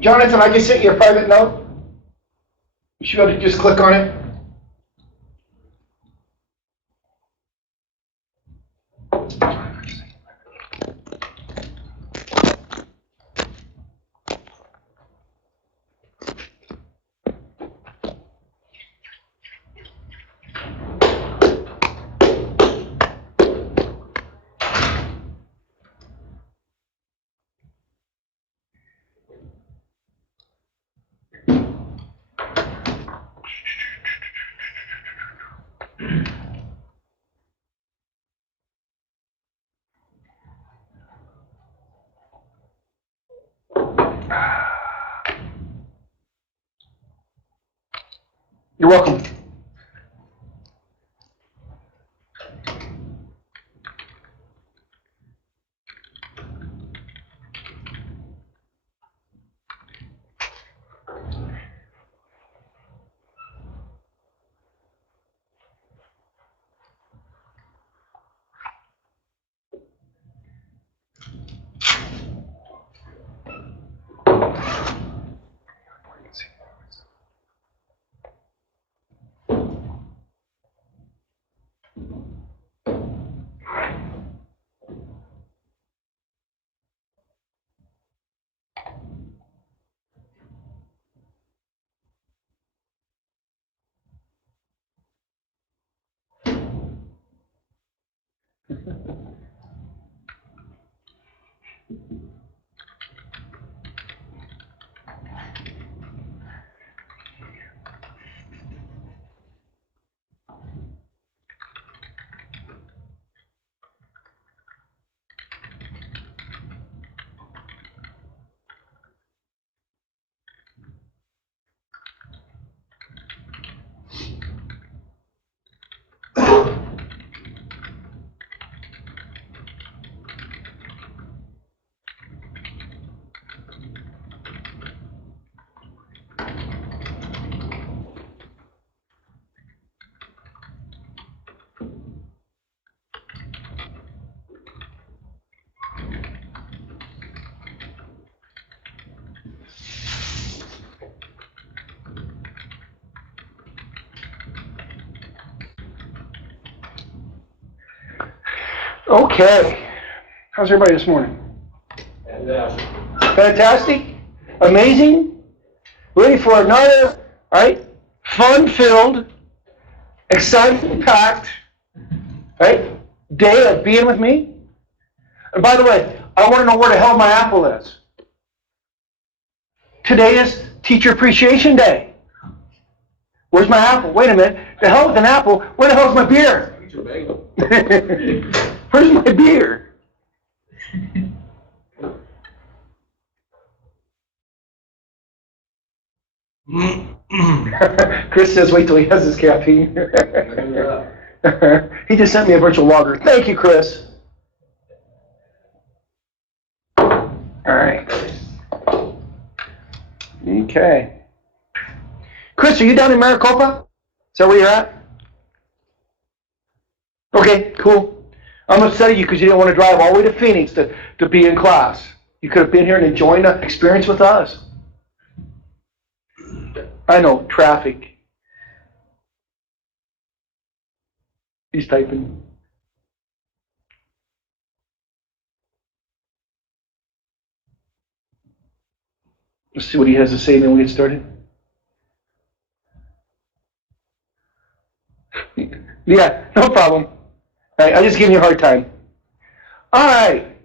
Jonathan, I just sent you a private note. You should be able to just click on it. You're welcome. Okay. How's everybody this morning? Fantastic? Amazing? Ready for another, right? Fun-filled, excitement-packed, right? Day of being with me? And by the way, I want to know where the hell my apple is. Today is Teacher Appreciation Day. Where's my apple? Wait a minute. The hell with an apple? Where the hell's my beer? Where's my beer? Chris says wait till he has his caffeine. He just sent me a virtual logger. Thank you, Chris. All right. Okay. Chris, are you down in Maricopa? Is that where you're at? Okay, cool. I'm upset at you because you didn't want to drive all the way to Phoenix to be in class. You could have been here and enjoyed the experience with us. I know, traffic. He's typing. Let's see what he has to say, then we'll get started. Yeah, no problem. Right, I just give you a hard time. All right.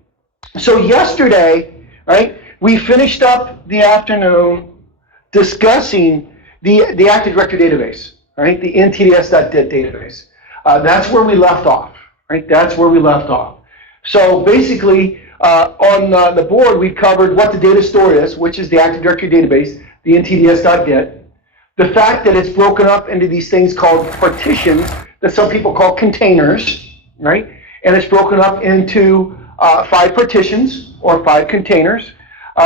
So yesterday, right, we finished up the afternoon discussing the Active Directory database, right, the ntds.dit database. That's where we left off, right? That's where we left off. So basically, on the board, we covered what the data store is, which is the Active Directory database, the ntds.dit. The fact that it's broken up into these things called partitions that some people call containers, right? And it's broken up into 5 partitions or 5 containers.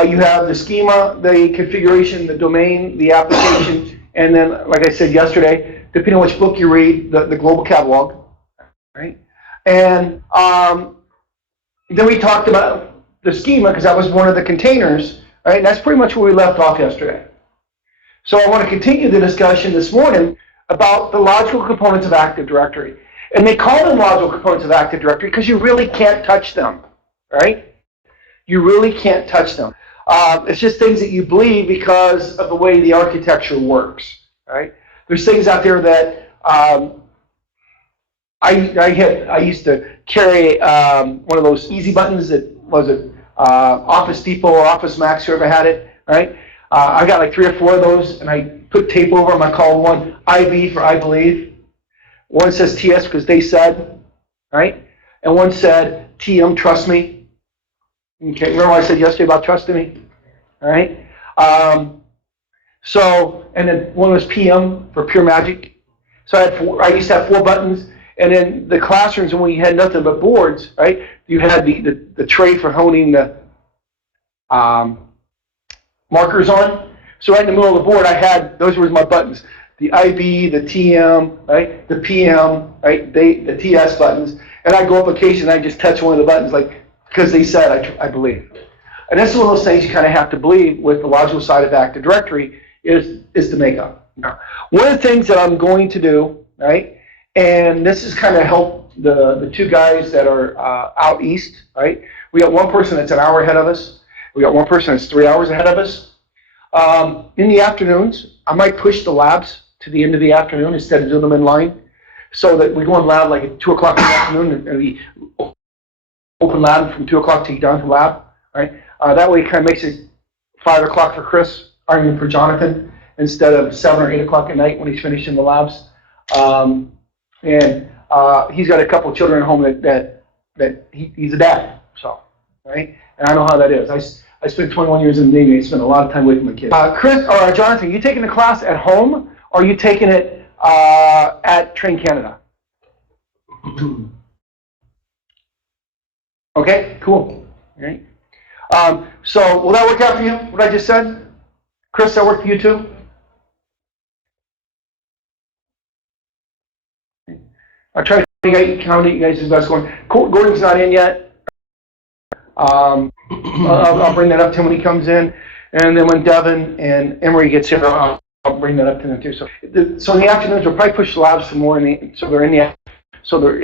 You have the schema, the configuration, the domain, the application, and then, like I said yesterday, depending on which book you read, the global catalog, right? And then we talked about the schema because that was one of the containers, right? And that's pretty much where we left off yesterday. So I want to continue the discussion this morning about the logical components of Active Directory. And they call them logical components of Active Directory because you really can't touch them, right? You really can't touch them. It's just things that you believe because of the way the architecture works, right? There's things out there that I used to carry one of those easy buttons that was it Office Depot or Office Max, whoever had it, right? I got like 3 or 4 of those, and I put tape over them. I call one IB for I believe. One says TS because they said, right? And one said TM, trust me. Okay, remember what I said yesterday about trusting me? All right? And then one was PM for pure magic. So I used to have 4 buttons. And in the classrooms when we had nothing but boards, right, you had the tray for honing the markers on. So right in the middle of the board, I had, those were my buttons. The IB, the TM, right, the PM, right, the TS buttons. And I'd go up occasionally and I'd just touch one of the buttons, like, because they said, I believe. And that's one of those things you kind of have to believe with the logical side of Active Directory is to make up. Now, one of the things that I'm going to do, right, and this is kind of help the 2 guys that are out east, right? We got one person that's an hour ahead of us. We got one person that's 3 hours ahead of us. In the afternoons, I might push the labs to the end of the afternoon instead of doing them in line, so that we go in lab like at 2 o'clock in the afternoon, and we open lab from 2 o'clock to get down to lab, right? That way it kind of makes it 5 o'clock for Chris, I mean for Jonathan, instead of 7 or 8 o'clock at night when he's finishing the labs. And he's got a couple of children at home that he's a dad, so, right? And I know how that is. I spent 21 years in the Navy. I spent a lot of time with my kids. Chris, or Jonathan, you taking the class at home, or are you taking it at Train Canada? Okay, cool. All right. So will that work out for you, what I just said? Chris, that work for you too? I'll try to accommodate you guys as best going. Gordon's not in yet. I'll bring that up to him when he comes in. And then when Devin and Emery gets here, I'll bring that up to them too. So in the afternoons, we'll probably push the labs some more so they're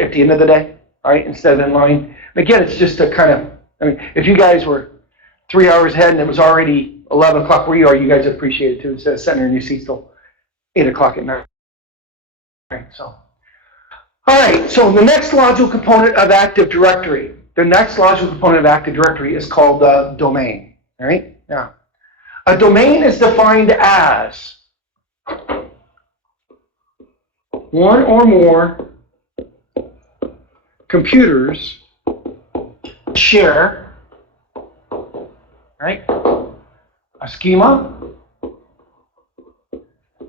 at the end of the day, all right, instead of in line. And again, it's just to kind of, I mean, if you guys were 3 hours ahead and it was already 11 o'clock where you are, you guys would appreciate it too, instead of sitting there in your seats till 8 o'clock at night. All right, so. All right, so the next logical component of Active Directory, is called the domain. All right, now, a domain is defined as one or more computers share, right, a schema,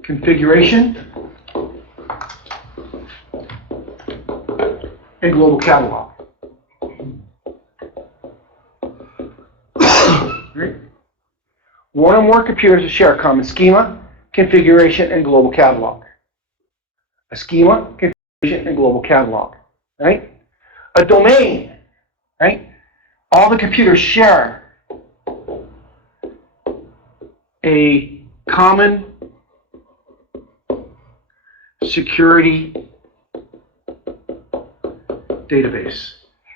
configuration, and global catalog. Right? One or more computers share a common schema, configuration, and global catalog. A schema, configuration, and global catalog. Right? A domain. Right? All the computers share a common security database.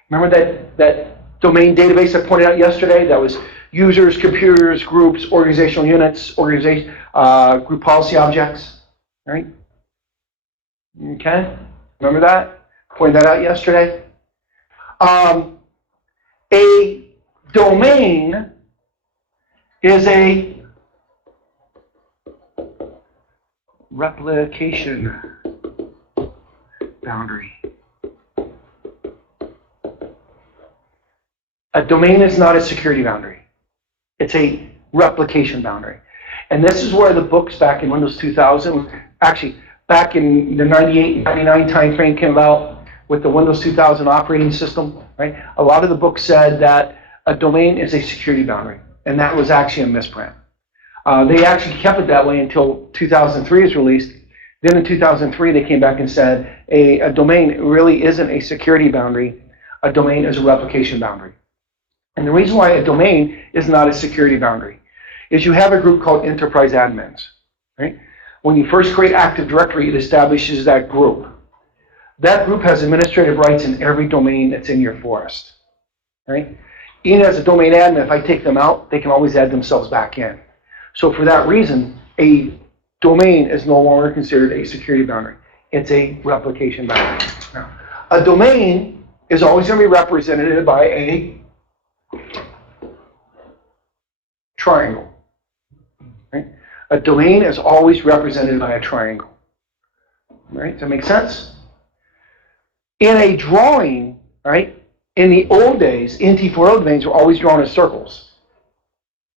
Remember that domain database I pointed out yesterday? That was users, computers, groups, organizational units, group policy objects. Right? Okay? Remember that? Pointed that out yesterday. A domain is a replication boundary. A domain is not a security boundary. It's a replication boundary. And this is where the books back in Windows 2000, actually back in the 98, 99 time frame came about with the Windows 2000 operating system, right? A lot of the books said that a domain is a security boundary, and that was actually a misprint. They actually kept it that way until 2003 was released. Then in 2003, they came back and said a domain really isn't a security boundary. A domain is a replication boundary. And the reason why a domain is not a security boundary is you have a group called enterprise admins, right? When you first create Active Directory, it establishes that group. That group has administrative rights in every domain that's in your forest, right? Even as a domain admin, if I take them out, they can always add themselves back in. So for that reason, a domain is no longer considered a security boundary. It's a replication boundary. Now, a domain is always going to be represented by a triangle. Right? A domain is always represented by a triangle. Right? Does that make sense? In a drawing, right? In the old days, NT4O domains were always drawn as circles.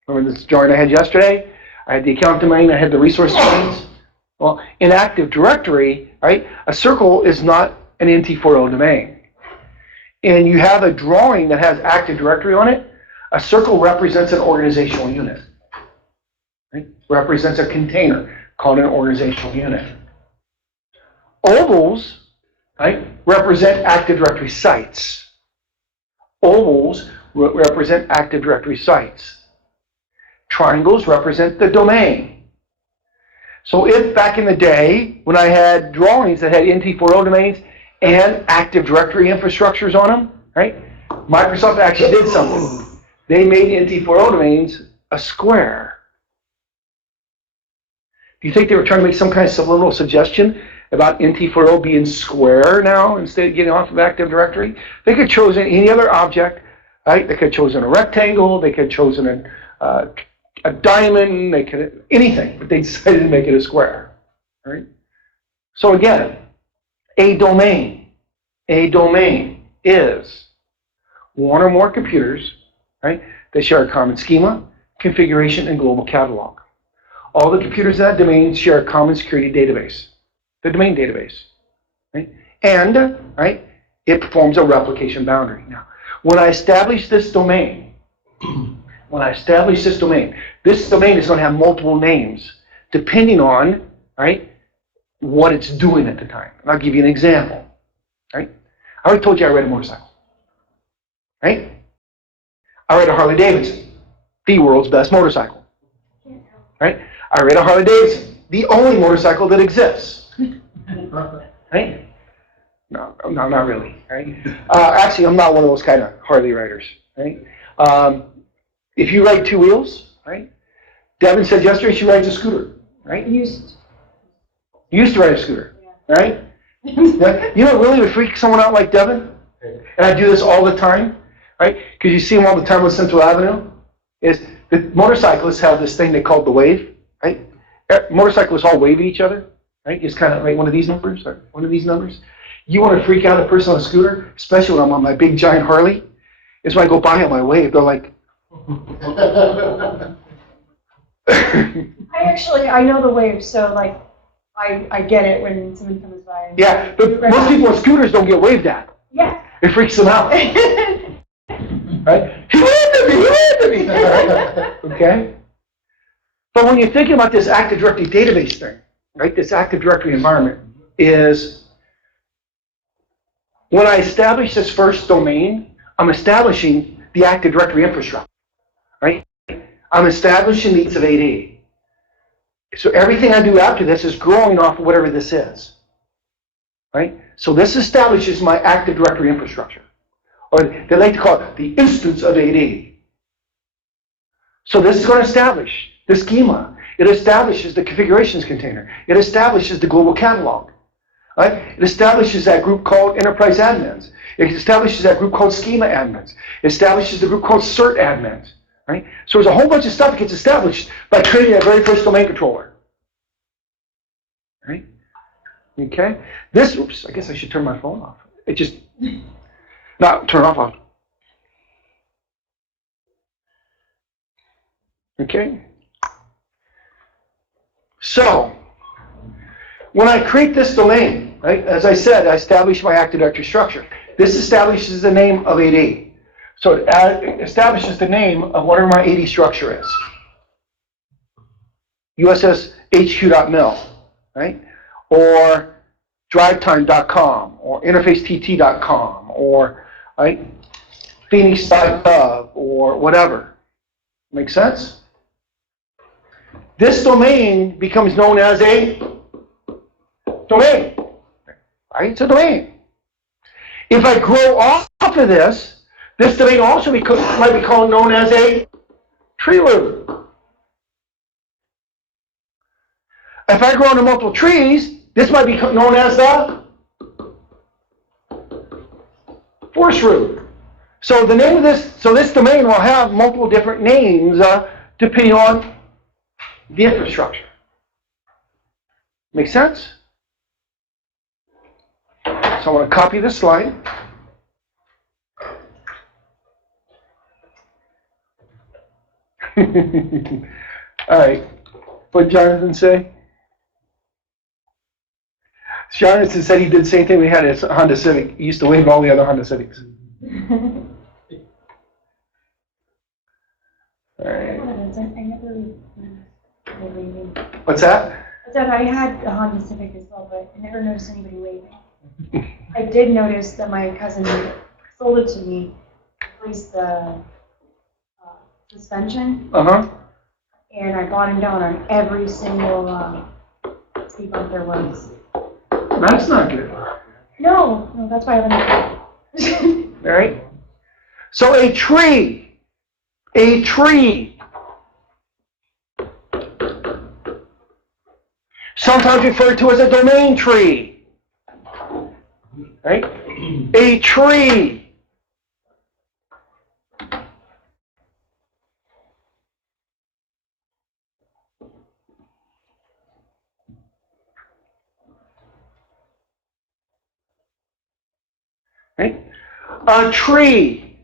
Remember this drawing I had yesterday? I had the account domain, I had the resource domains. Well, in Active Directory, right, a circle is not an NT4O domain. And you have a drawing that has Active Directory on it, a circle represents an organizational unit. Right? Represents a container called an organizational unit. Ovals, right, represent Active Directory sites. Ovals represent Active Directory sites. Triangles represent the domain. So if back in the day, when I had drawings that had NT4O domains and Active Directory infrastructures on them, right, Microsoft actually did something. They made NT4O domains a square. Do you think they were trying to make some kind of subliminal suggestion about NT4O being square now instead of getting off of Active Directory? They could have chosen any other object, right? They could have chosen a rectangle, they could have chosen a diamond, they could have anything, but they decided to make it a square, right? So again, a domain is one or more computers, right, that share a common schema, configuration, and global catalog. All the computers in that domain share a common security database, the domain database, right? And, right, it performs a replication boundary. Now, when I establish this domain, this domain is going to have multiple names depending on, right, what it's doing at the time. And I'll give you an example, right? I already told you I ride a motorcycle, right? I ride a Harley Davidson, the world's best motorcycle, right? I ride a Harley Davidson, the only motorcycle that exists, right? No, not really, right? Actually, I'm not one of those kind of Harley riders, right? If you ride two wheels, right? Devin said yesterday she rides a scooter, right? Used to ride a scooter, right? You know what really would freak someone out like Devin? And I do this all the time, right? Because you see them all the time on Central Avenue. Is the motorcyclists have this thing they call the wave, right? Motorcyclists all wave at each other, right? It's kind of like one of these numbers or one of these numbers. You want to freak out a person on a scooter, especially when I'm on my big giant Harley, is when I go by on my wave, they're like, I know the wave, so like I get it when someone comes by. Yeah, but most people on scooters don't get waved at. Yeah. It freaks them out. Right? He waved at me! Okay? But when you're thinking about this Active Directory database thing, right, this Active Directory environment is, when I establish this first domain, I'm establishing the Active Directory infrastructure, right? I'm establishing the needs of AD. So everything I do after this is growing off of whatever this is, right? So this establishes my Active Directory infrastructure, or they like to call it the instance of AD. So this is going to establish the schema. It establishes the configurations container. It establishes the global catalog, right? It establishes that group called enterprise admins. It establishes that group called schema admins. It establishes the group called cert admins. Right? So there's a whole bunch of stuff that gets established by creating that very first domain controller. Right? Okay? This, oops, I guess I should turn my phone off. It just, not turn off on. Okay? So, when I create this domain, right, as I said, I establish my Active Directory structure. This establishes the name of AD. So it establishes the name of whatever my AD structure is. USSHQ.mil, right? Or drivetime.com, or interfacett.com, or right, Phoenix.gov, or whatever. Make sense? this domain becomes known as a domain. Right? It's a domain. If I grow off of this domain also might be called known as a tree root. If I grow into multiple trees, this might be known as the forest root. So the name of this domain will have multiple different names depending on the infrastructure. Make sense? So I want to copy this slide. All right. What did Jonathan say? Jonathan said he did the same thing we had at Honda Civic. He used to wave all the other Honda Civics. All right. What's that? I said I had a Honda Civic as well, but I never noticed anybody waving. I did notice that my cousin sold it to me, replaced the suspension, and I got him down on every single speed bump there was. That's not good. No, that's why I haven't. All right. So a tree, sometimes referred to as a domain tree, right? A tree. Right? A tree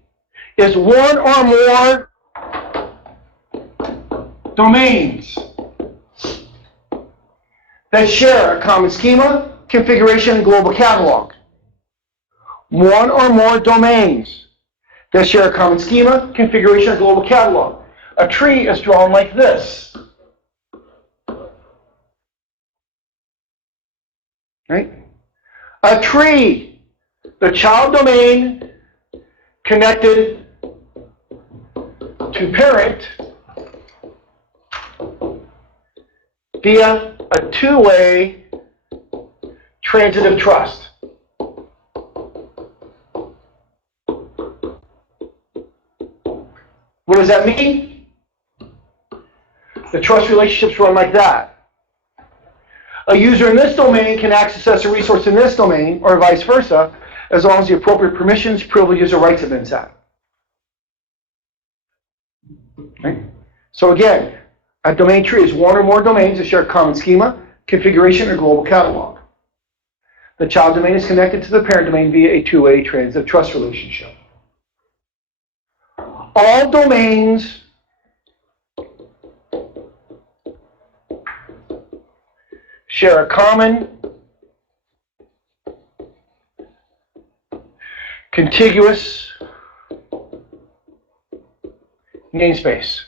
is one or more domains that share a common schema, configuration, and global catalog. One or more domains that share a common schema, configuration, and global catalog. A tree is drawn like this. Right? A tree, the child domain connected to parent via a two-way transitive trust. What does that mean? The trust relationships run like that. A user in this domain can access a resource in this domain, or vice versa, as long as the appropriate permissions, privileges, or rights have been set. Right? So again, a domain tree is one or more domains that share a common schema, configuration, or global catalog. The child domain is connected to the parent domain via a two-way transitive trust relationship. All domains share a common contiguous namespace.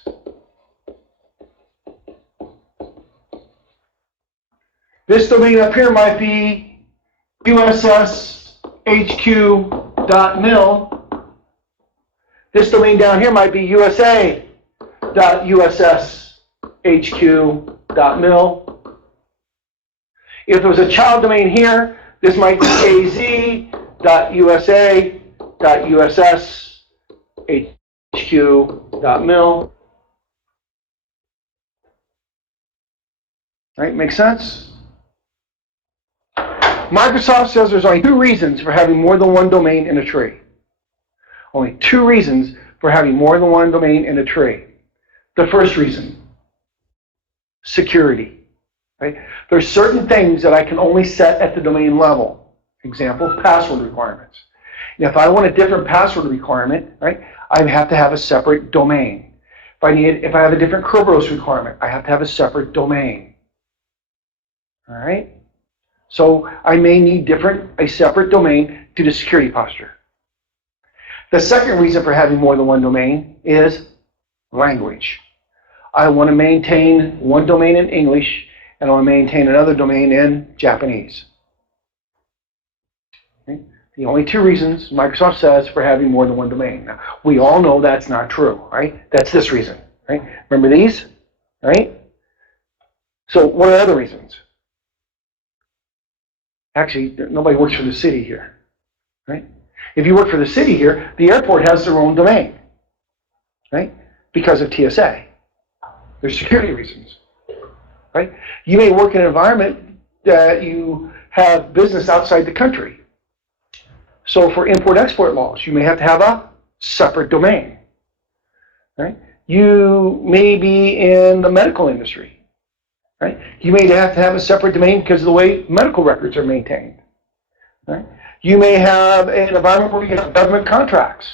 This domain up here might be USSHQ.mil. This domain down here might be USA.USSHQ.mil. If there was a child domain here, this might be AZ.USA.USSHQ.mil. Right, make sense? Microsoft says there's only two reasons for having more than one domain in a tree. Only two reasons for having more than one domain in a tree. The first reason, security. Right? There's certain things that I can only set at the domain level. Example, password requirements. And if I want a different password requirement, right, I have to have a separate domain. If I have a different Kerberos requirement, I have to have a separate domain. All right? So I may need a separate domain due to security posture. The second reason for having more than one domain is language. I want to maintain one domain in English, and I want to maintain another domain in Japanese. Okay? The only two reasons Microsoft says for having more than one domain. Now, we all know that's not true, right? That's this reason, right? Remember these, right? So what are other reasons? Actually, nobody works for the city here, right? If you work for the city here, the airport has their own domain, right? Because of TSA. There's security reasons, right? You may work in an environment that you have business outside the country. So for import-export laws, you may have to have a separate domain, right? You may be in the medical industry, right? You may have to have a separate domain because of the way medical records are maintained, right? You may have an environment where you have government contracts.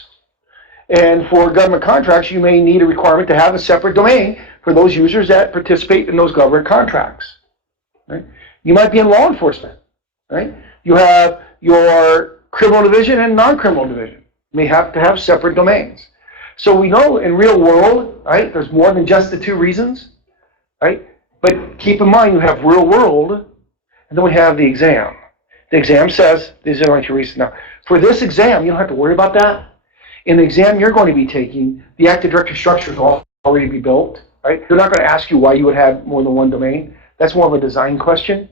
And for government contracts, you may need a requirement to have a separate domain for those users that participate in those government contracts, right? You might be in law enforcement, right? You have your criminal division and non-criminal division. You may have to have separate domains. So we know in real world, right, there's more than just the two reasons, right? But keep in mind, you have real world, and then we have the exam. The exam says, these are the only two reasons. Now, for this exam, you don't have to worry about that. In the exam you're going to be taking, the active directory structure is already be built, right? They're not going to ask you why you would have more than one domain. That's more of a design question,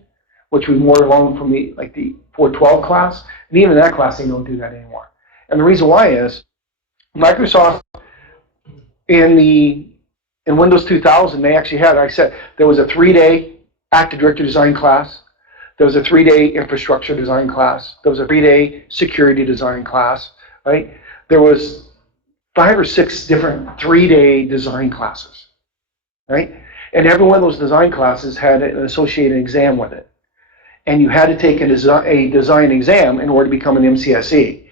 which we more along from the 412 class. And even in that class, they don't do that anymore. And the reason why is Microsoft in Windows 2000, they actually had, like I said, there was a 3-day active directory design class. There was a 3-day infrastructure design class. There was a 3-day security design class, right? There was 5 or 6 different 3-day design classes, right? And every one of those design classes had an associated exam with it. And you had to take a design exam in order to become an MCSE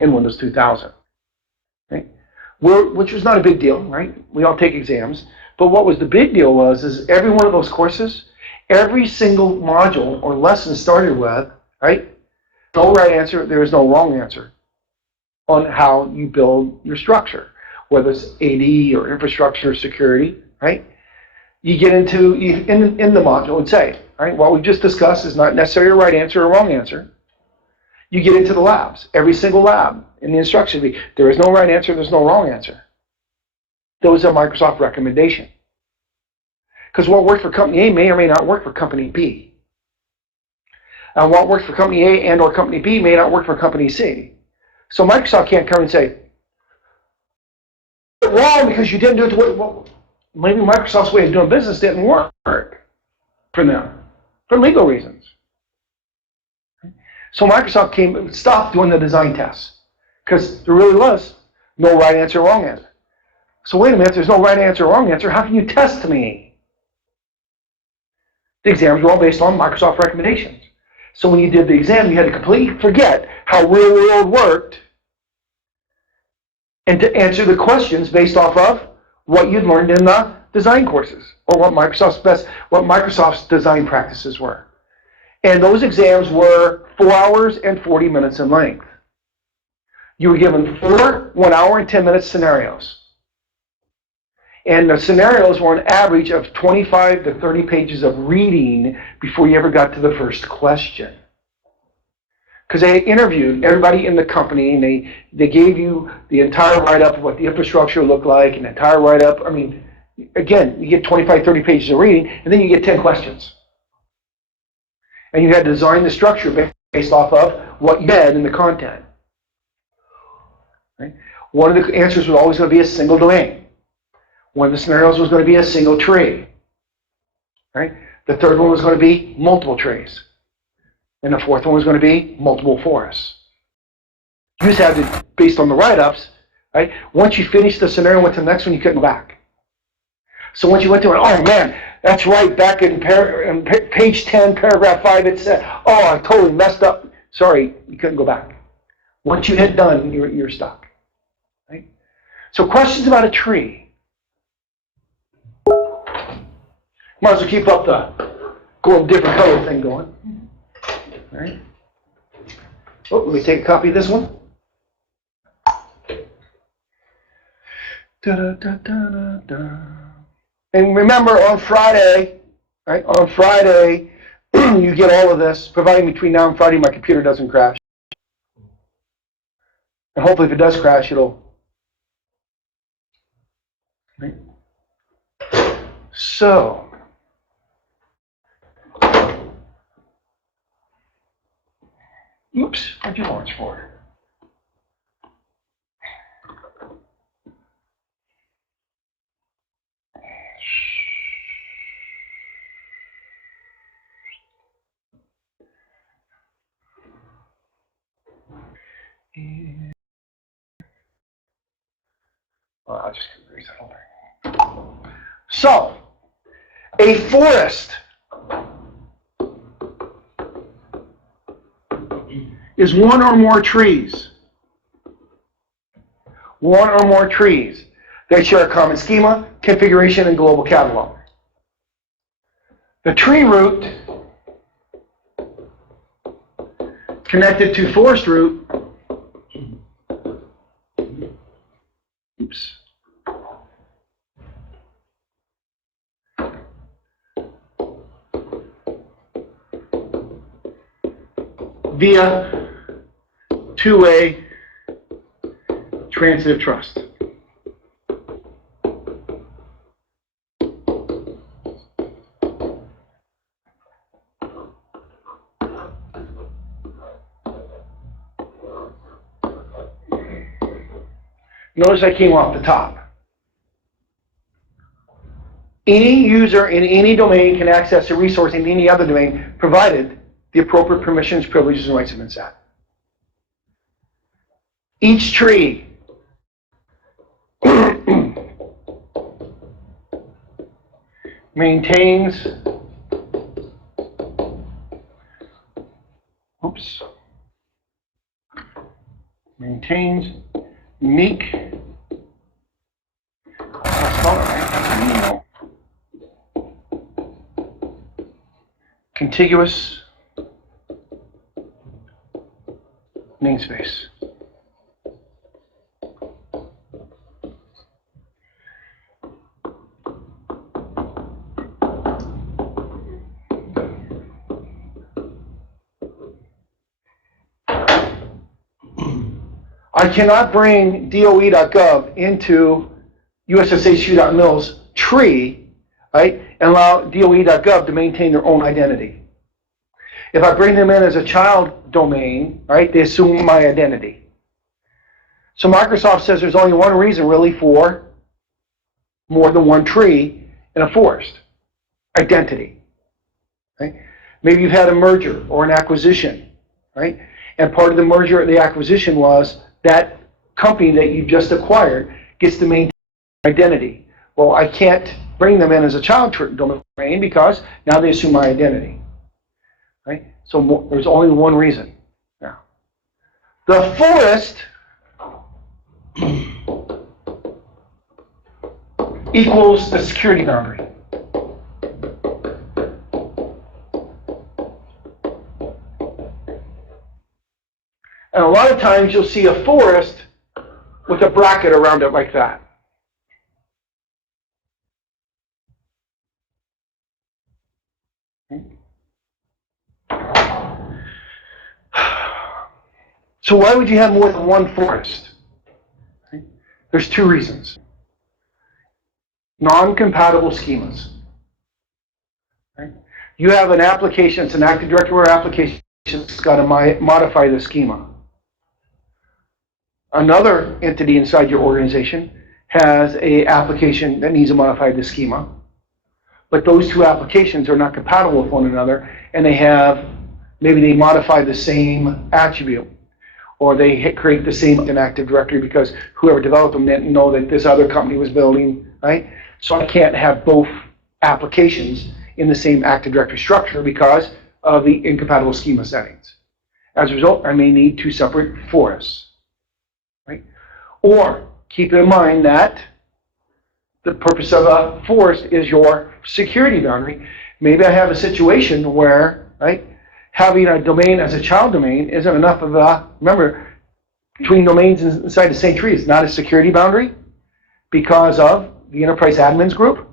in Windows 2000, right? Which was not a big deal, right? We all take exams. But what was the big deal is every one of those courses, every single module or lesson started with, right? No right answer, there is no wrong answer on how you build your structure, whether it's AD or infrastructure or security, right? You get into, in the module and say, all right, what we just discussed is not necessarily a right answer or a wrong answer. You get into the labs, every single lab in the instruction. There is no right answer, there's no wrong answer. Those are Microsoft recommendation. Because what worked for company A may or may not work for company B. And what worked for company A and or company B may not work for company C. So Microsoft can't come and say, wrong because you didn't do it the way, well, maybe Microsoft's way of doing business didn't work for them, for legal reasons. So Microsoft stopped doing the design tests because there really was no right answer or wrong answer. So wait a minute, if there's no right answer or wrong answer, how can you test me? The exams were all based on Microsoft recommendations. So when you did the exam, you had to completely forget how real world worked and to answer the questions based off of what you'd learned in the design courses or what Microsoft's design practices were. And those exams were 4 hours and 40 minutes in length. You were given 4 1-hour and 10-minute scenarios. And the scenarios were an average of 25 to 30 pages of reading before you ever got to the first question. Because they interviewed everybody in the company, and they gave you the entire write-up of what the infrastructure looked like, and the entire write-up. I mean, again, you get 25, 30 pages of reading, and then you get 10 questions. And you had to design the structure based off of what you had in the content. Right? One of the answers was always going to be a single domain. One of the scenarios was going to be a single tree. Right? The third one was going to be multiple trees. And the fourth one was going to be multiple forests. You just had to, based on the write-ups, right? Once you finished the scenario and went to the next one, you couldn't go back. So once you went to it, oh man, that's right, back in page 10, paragraph 5, it said, oh, I totally messed up. Sorry, you couldn't go back. Once you hit done, you're stuck. Right? So questions about a tree. Might as well keep up the going different color thing going. All right. Oh, let me take a copy of this one. Da, da, da, da, da. And remember, on Friday, right? On Friday, you get all of this. Providing between now and Friday, my computer doesn't crash. And hopefully, if it does crash, it'll. Right? So, Oops, what'd you launch for? Well, I'll just erase that whole thing. So, a forest is one or more trees. One or more trees that share a common schema, configuration, and global catalog. The tree root connected to forest root, oops, via two-way transitive trust. Notice I came off the top. Any user in any domain can access a resource in any other domain, provided the appropriate permissions, privileges, and rights have been set. Each tree maintains, maintains unique, contiguous namespace. I cannot bring DOE.gov into USSHU.mil's tree, right, and allow DOE.gov to maintain their own identity. If I bring them in as a child domain, right, they assume my identity. So Microsoft says there's only one reason really for more than one tree in a forest: identity. Right? Maybe you've had a merger or an acquisition, right? And part of the merger or the acquisition was that company that you've just acquired gets to maintain identity. Well, I can't bring them in as a child domain because now they assume my identity. Right? So there's only one reason. Now, the forest equals the security boundary. And a lot of times you'll see a forest with a bracket around it like that. So why would you have more than one forest? There's two reasons. Non-compatible schemas. You have an application, it's an Active Directory application, it's got to modify the schema. Another entity inside your organization has an application that needs to modify the schema, but those two applications are not compatible with one another, and maybe they modify the same attribute, or they create the same in Active Directory because whoever developed them didn't know that this other company was building, right? So I can't have both applications in the same Active Directory structure because of the incompatible schema settings. As a result, I may need two separate forests. Right? Or keep in mind that the purpose of a forest is your security boundary. Maybe I have a situation where, right, having a domain as a child domain isn't enough of a, remember, between domains inside the same tree is not a security boundary because of the enterprise admins group.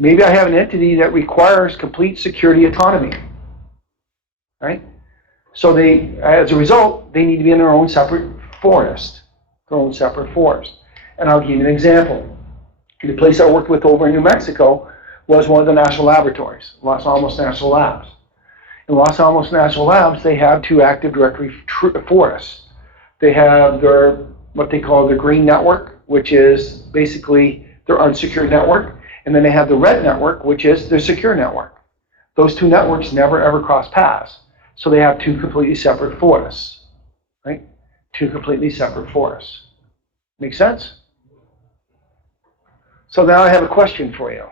Maybe I have an entity that requires complete security autonomy. Right? So they, as a result, they need to be in their own separate forest. Their own separate forest. And I'll give you an example. The place I worked with over in New Mexico was one of the national laboratories, Los Alamos National Labs. In Los Alamos National Labs, they have two active directory forests. They have their, what they call the green network, which is basically their unsecured network. And then they have the red network, which is their secure network. Those two networks never ever cross paths. So they have two completely separate forests, right? Two completely separate forests. Make sense? So now I have a question for you.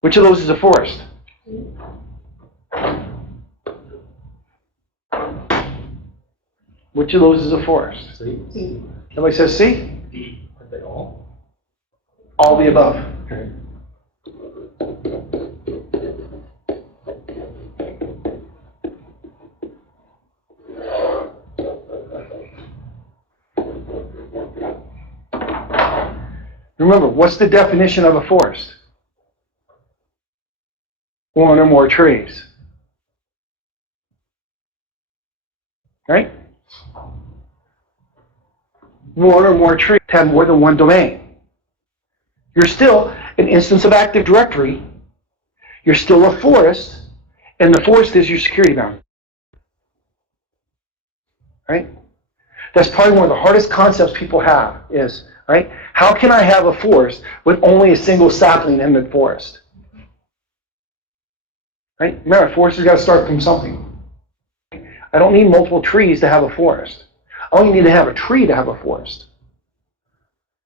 Which of those is a forest? Which of those is a forest? C. Everybody says C? D. Are they all? All the above. Okay. Remember, what's the definition of a forest? One or more trees. Right? One or more trees have more than one domain. You're still an instance of Active Directory. You're still a forest, and the forest is your security boundary. Right? That's probably one of the hardest concepts people have is, right? How can I have a forest with only a single sapling in the forest? Right? Remember, a forest has got to start from something. I don't need multiple trees to have a forest. I only need to have a tree to have a forest.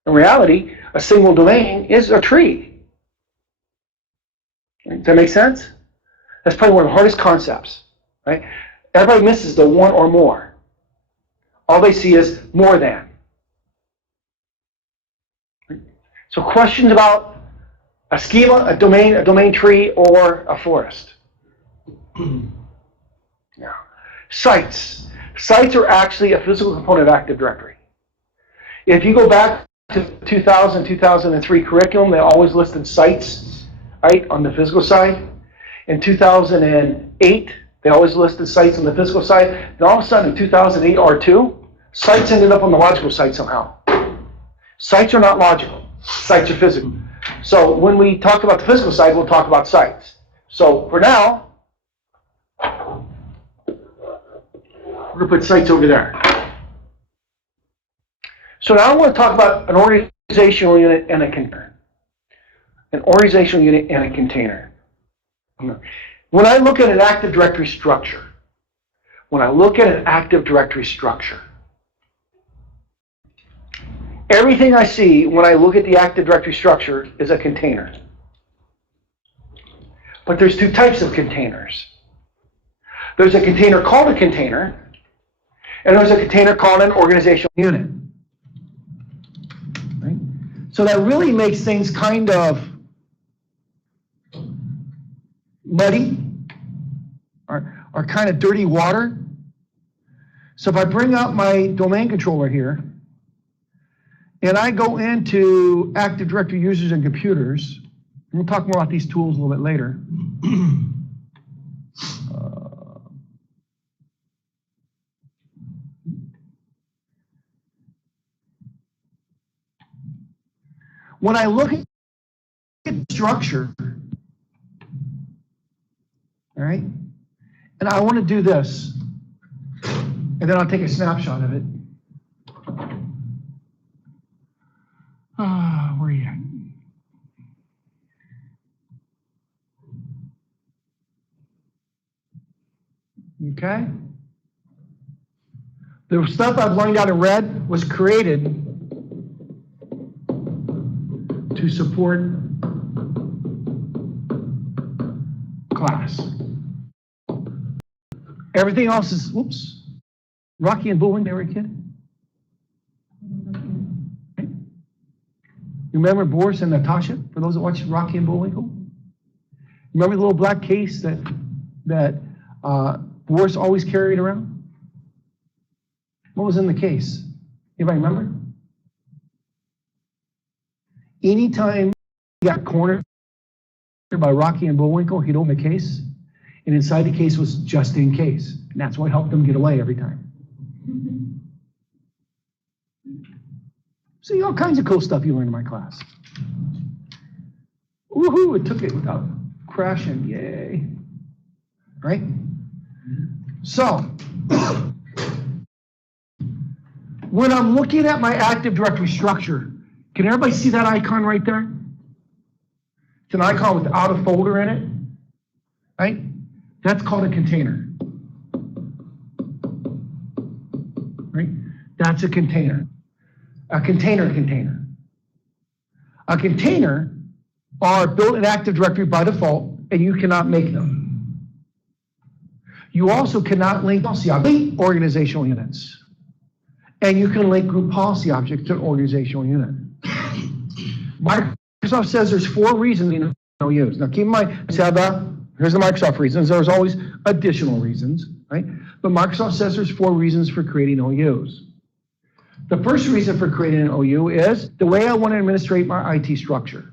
In reality, a single domain is a tree. Does that make sense? That's probably one of the hardest concepts. Right? Everybody misses the one or more. All they see is more than. So questions about a schema, a domain tree, or a forest? Now, sites. Sites are actually a physical component of Active Directory. If you go back to 2000, 2003 curriculum, they always listed sites, right, on the physical side. In 2008, they always listed sites on the physical side. And all of a sudden, in 2008 R2, sites ended up on the logical side somehow. Sites are not logical. Sites are physical. So when we talk about the physical side, we'll talk about sites. So for now, we're going to put sites over there. So now I want to talk about an organizational unit and a container. An organizational unit and a container. When I look at an Active Directory structure, everything I see when I look at the Active Directory structure is a container. But there's two types of containers. There's a container called a container, and there's a container called an organizational unit. Right? So that really makes things kind of muddy or kind of dirty water. So if I bring up my domain controller here, and I go into Active Directory users and computers, and we'll talk more about these tools a little bit later. When I look at the structure, all right, and I want to do this, and then I'll take a snapshot of it. Where are you at? Okay? The stuff I've learned out in red was created to support class. Everything else is, whoops, Rocky and Bullwinkle, they were a kid. You remember Boris and Natasha, for those that watch Rocky and Bullwinkle? Remember the little black case that Boris always carried around? What was in the case? Anybody remember? Anytime he got cornered by Rocky and Bullwinkle, he'd open the case, and inside the case was just in case. And that's what helped him get away every time. See, all kinds of cool stuff you learn in my class. Woohoo, it took it without crashing, yay. Right? So, when I'm looking at my Active Directory structure, can everybody see that icon right there? It's an icon without a folder in it, right? That's called a container, right? That's a container. A container. A container are built in Active Directory by default, and you cannot make them. You also cannot link policy objects to organizational units. And you can link group policy objects to an organizational unit. Microsoft says there's 4 reasons you don't use. Now keep in mind, here's the Microsoft reasons. There's always additional reasons, right? But Microsoft says there's 4 reasons for creating OUs. The first reason for creating an OU is the way I want to administrate my IT structure.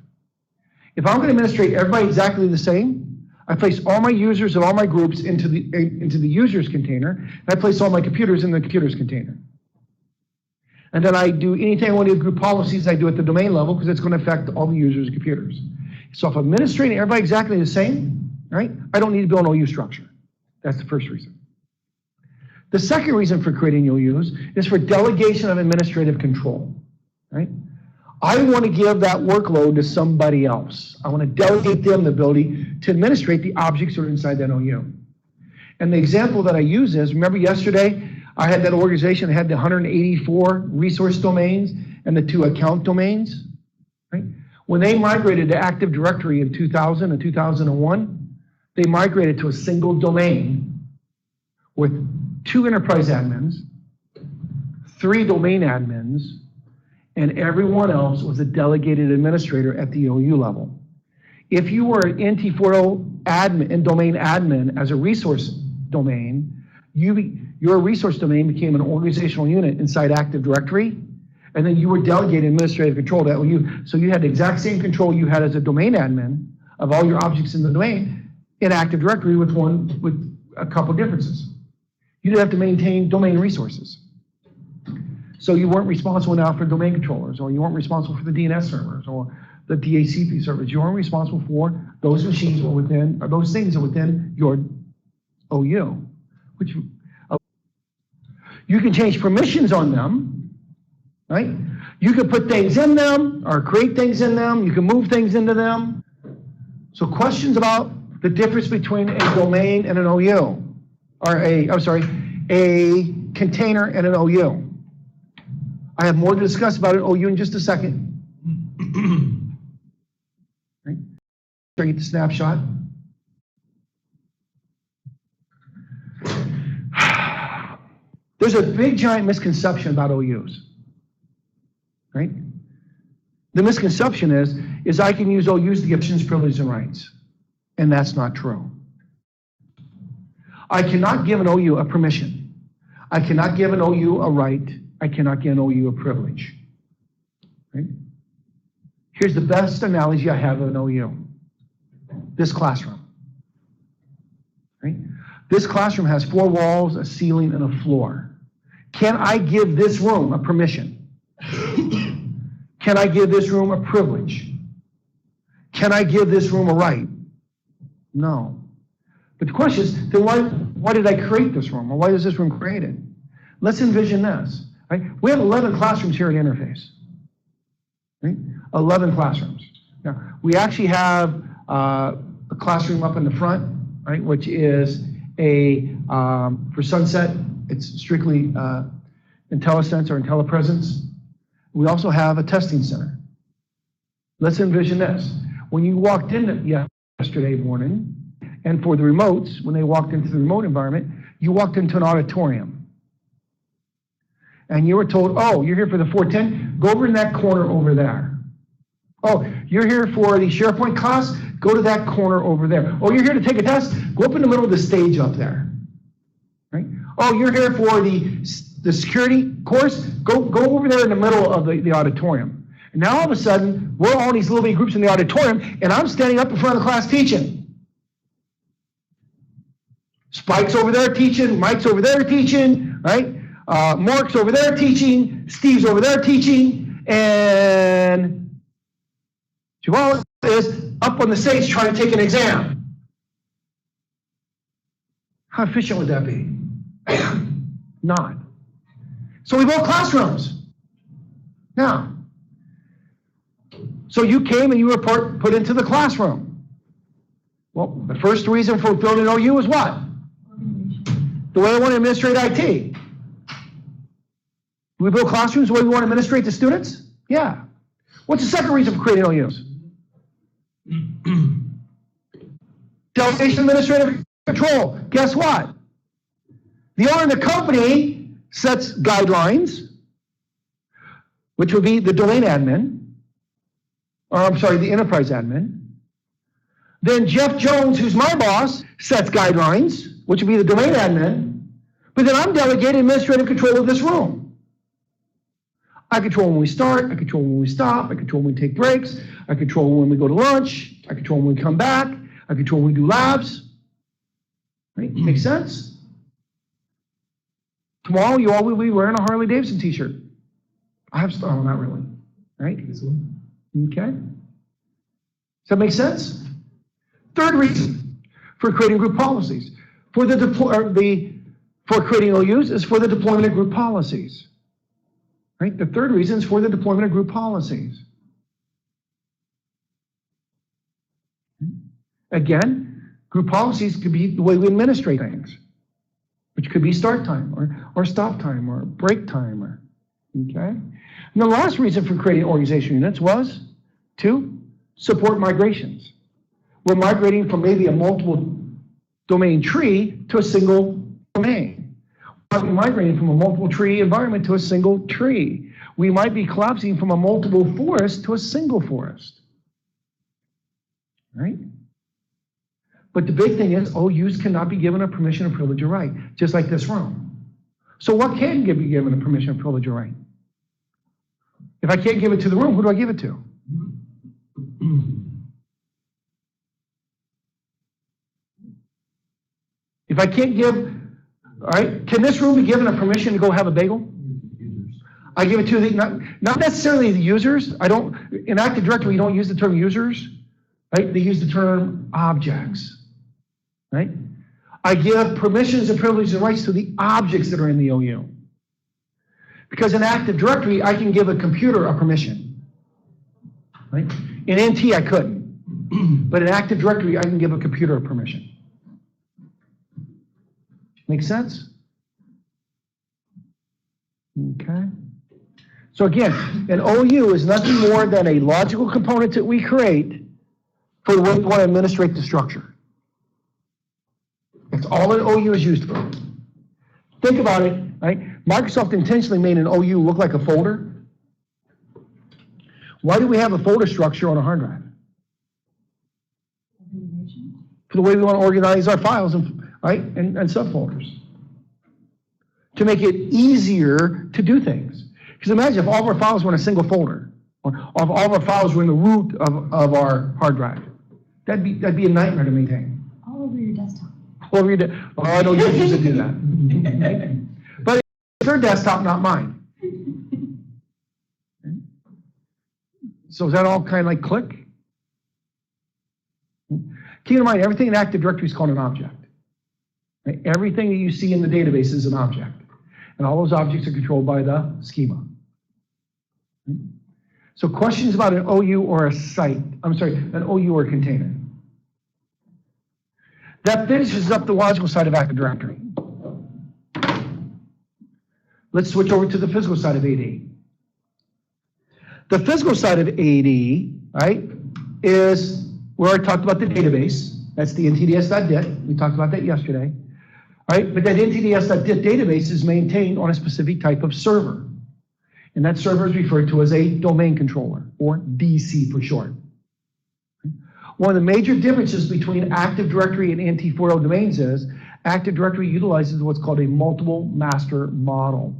If I'm going to administrate everybody exactly the same, I place all my users and all my groups into the users container, and I place all my computers in the computers container. And then I do anything I want to do with group policies, I do at the domain level because it's going to affect all the users and computers. So if I'm administrating everybody exactly the same, right, I don't need to build an OU structure. That's the first reason. The second reason for creating OUs is for delegation of administrative control, right? I want to give that workload to somebody else. I want to delegate them the ability to administrate the objects that are inside that OU. And the example that I use is, remember yesterday, I had that organization that had the 184 resource domains and the 2 account domains, right? When they migrated to Active Directory in 2000 and 2001, they migrated to a single domain with 2 enterprise admins, 3 domain admins, and everyone else was a delegated administrator at the OU level. If you were an NT40 admin and domain admin as a resource domain, your resource domain became an organizational unit inside Active Directory, and then you were delegated administrative control to OU. So you had the exact same control you had as a domain admin of all your objects in the domain in Active Directory with a couple differences. You didn't have to maintain domain resources. So you weren't responsible now for domain controllers, or you weren't responsible for the DNS servers or the DHCP servers. You weren't responsible for those machines were within, or those things are within your OU. Which you can change permissions on them, right? You can put things in them or create things in them. You can move things into them. So questions about the difference between a domain and an OU, or a container and an OU. I have more to discuss about an OU in just a second. Right? So I get the snapshot. There's a big giant misconception about OUs, right? The misconception is I can use OUs to give permissions, privileges, and rights, and that's not true. I cannot give an OU a permission. I cannot give an OU a right. I cannot give an OU a privilege, right? Here's the best analogy I have of an OU. This classroom, right? This classroom has 4 walls, a ceiling, and a floor. Can I give this room a permission? Can I give this room a privilege? Can I give this room a right? No. But the question is, then why did I create this room? Or why is this room created? Let's envision this. Right? We have 11 classrooms here at Interface. Right? 11 classrooms. Now, we actually have a classroom up in the front, right, which is for Sunset, it's strictly IntelliSense or IntelliPresence. We also have a testing center. Let's envision this. When you walked in yesterday morning, and for the remotes, when they walked into the remote environment, you walked into an auditorium. And you were told, oh, you're here for the 410? Go over in that corner over there. Oh, you're here for the SharePoint class? go to that corner over there. Oh, you're here to take a test? Go up in the middle of the stage up there. Right? Oh, you're here for the security course? Go over there in the middle of the auditorium. And now all of a sudden, we're all in these little bitty groups in the auditorium, and I'm standing up in front of the class teaching. Spike's over there teaching, Mike's over there teaching, right? Mark's over there teaching, Steve's over there teaching, and Jamal is up on the stage trying to take an exam. How efficient would that be? Not. So we built classrooms. Now, so you came and you were put into the classroom. Well, the first reason for building OU was what? The way I want to administrate IT. Do we build classrooms the way we want to administrate the students? Yeah. What's the second reason for creating OUs? Delegation of administrative control. Guess what? The owner of the company sets guidelines, which would be the domain admin, or I'm sorry, the enterprise admin. Then Jeff Jones, who's my boss, sets guidelines, which would be the domain admin. But then I'm delegating administrative control of this room. I control when we start, I control when we stop, I control when we take breaks, I control when we go to lunch, I control when we come back, I control when we do labs. Right? Make sense? Tomorrow you all will be wearing a Harley Davidson t-shirt. I have, oh, not really. Right? Okay? Does that make sense? Third reason for creating group policies. For creating OUs is for the deployment of group policies. Right? The third reason is for the deployment of group policies. Again, group policies could be the way we administrate things, which could be start time or stop time or break time. Okay? And the last reason for creating organizational units was to support migrations. We're migrating from maybe a multiple domain tree to a single domain. We're migrating from a multiple tree environment to a single tree. We might be collapsing from a multiple forest to a single forest. Right? But the big thing is, OUs cannot be given a permission, a privilege, or right, just like this room. So what can be given a permission, a privilege, or right? If I can't give it to the room, who do I give it to? If I can't give, all right, can this room be given a permission to go have a bagel? I give it to the, not necessarily the users. In Active Directory, you don't use the term users, right? They use the term objects, right? I give permissions and privileges and rights to the objects that are in the OU. Because in Active Directory, I can give a computer a permission, right? In NT, I couldn't. But in Active Directory, I can give a computer a permission. Make sense? Okay. So again, an OU is nothing more than a logical component that we create for the way we want to administrate the structure. That's all an OU is used for. Think about it, right? Microsoft intentionally made an OU look like a folder. Why do we have a folder structure on a hard drive? For the way we want to organize our files and subfolders. To make it easier to do things. Because imagine if all of our files were in a single folder, or if all of our files were in the root of our hard drive. That'd be a nightmare to maintain. All over your desktop. All over your desktop. Oh, I know users that do that. But it's their desktop, not mine. So is that all kind of like click? Keep in mind, everything in Active Directory is called an object. Right? Everything that you see in the database is an object. And all those objects are controlled by the schema. So questions about an OU or a site, an OU or a container. That finishes up the logical side of Active Directory. Let's switch over to the physical side of AD. The physical side of AD, right, is where I talked about the database. That's the ntds.dit. We talked about that yesterday. Right? But that ntds.dit database is maintained on a specific type of server. And that server is referred to as a domain controller, or DC for short. One of the major differences between Active Directory and NT4L domains is Active Directory utilizes what's called a multiple master model.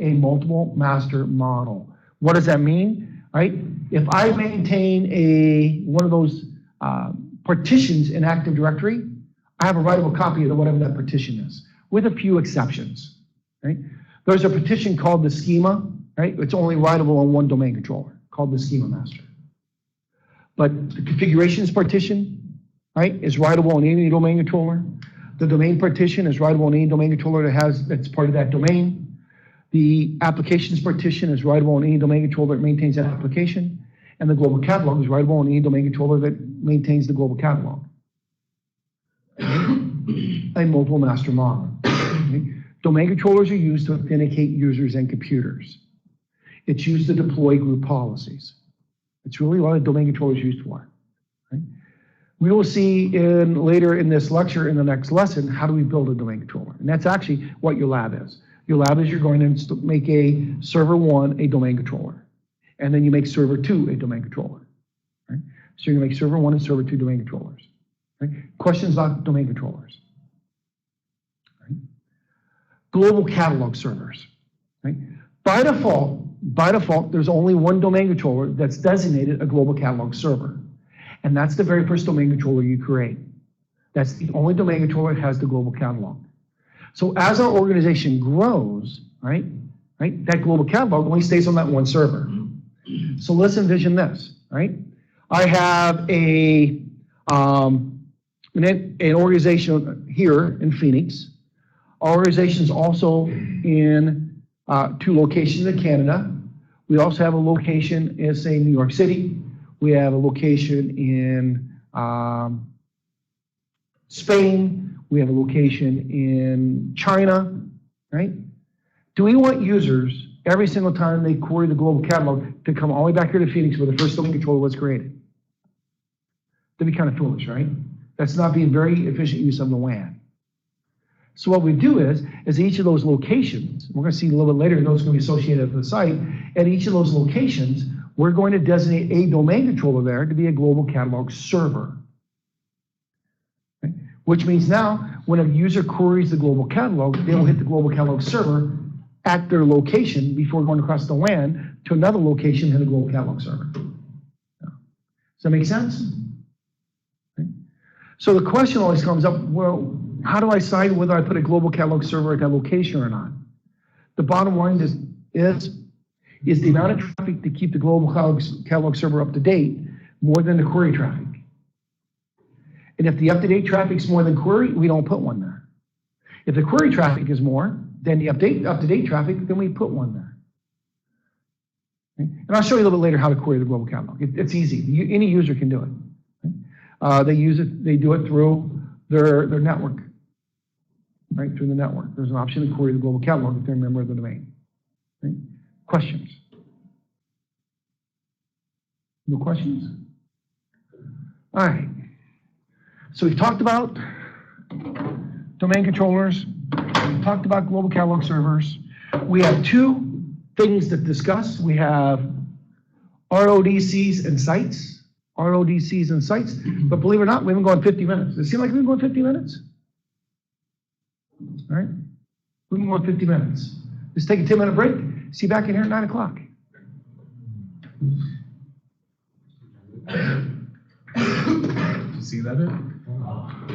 A multiple master model. What does that mean? Right? If I maintain one of those partitions in Active Directory, I have a writable copy of whatever that partition is, with a few exceptions. Right? There's a partition called the schema. Right? It's only writable on one domain controller, called the schema master. But the configurations partition, right, is writable on any domain controller. The domain partition is writable on any domain controller that's part of that domain. The applications partition is writable on any domain controller that maintains that application. And the global catalog is writable on any domain controller that maintains the global catalog. A multiple master model. Okay? Domain controllers are used to authenticate users and computers. It's used to deploy group policies. It's really what a domain controller is used for. Right? We will see later in this lecture, in the next lesson, how do we build a domain controller. And that's actually what your lab is. Your lab is you're going to make a server 1 a domain controller. And then you make server 2 a domain controller. Right? So you're going to make server 1 and server 2 domain controllers. Right? Questions about domain controllers. Right? Global catalog servers. Right? By default, there's only one domain controller that's designated a global catalog server. And that's the very first domain controller you create. That's the only domain controller that has the global catalog. So as our organization grows, right, that global catalog only stays on that one server. So let's envision this, right? I have an organization here in Phoenix. Our organization is also in 2 locations in Canada. We also have a location in, say, New York City. We have a location in Spain. We have a location in China, right? Do we want users, every single time they query the global catalog, to come all the way back here to Phoenix where the first domain controller was created? That'd be kind of foolish, right? That's not being very efficient use of the WAN. So what we do is each of those locations, we're going to see a little bit later, those are going to be associated with the site, at each of those locations, we're going to designate a domain controller there to be a global catalog server. Okay? Which means now, when a user queries the global catalog, they will hit the global catalog server at their location before going across the WAN to another location in the global catalog server. Does that make sense? Okay? So the question always comes up, well, how do I decide whether I put a global catalog server at that location or not? The bottom line is the amount of traffic to keep the global catalog server up to date more than the query traffic. And if the up-to-date traffic is more than query, we don't put one there. If the query traffic is more than the up-to-date traffic, then we put one there. Okay? And I'll show you a little bit later how to query the global catalog. It's easy. Any user can do it. Okay? They do it through their network. Right, through the network. There's an option to query the global catalog if they're a member of the domain. Right? Questions? No questions? All right. So we've talked about domain controllers. We've talked about global catalog servers. We have 2 things to discuss. We have RODCs and sites. RODCs and sites. But believe it or not, we've been going 50 minutes. Does it seem like we've been going 50 minutes? All right, we've been going 50 minutes. Let's take a 10-minute break. See you back in here at 9 o'clock. Did you see that? Coffee.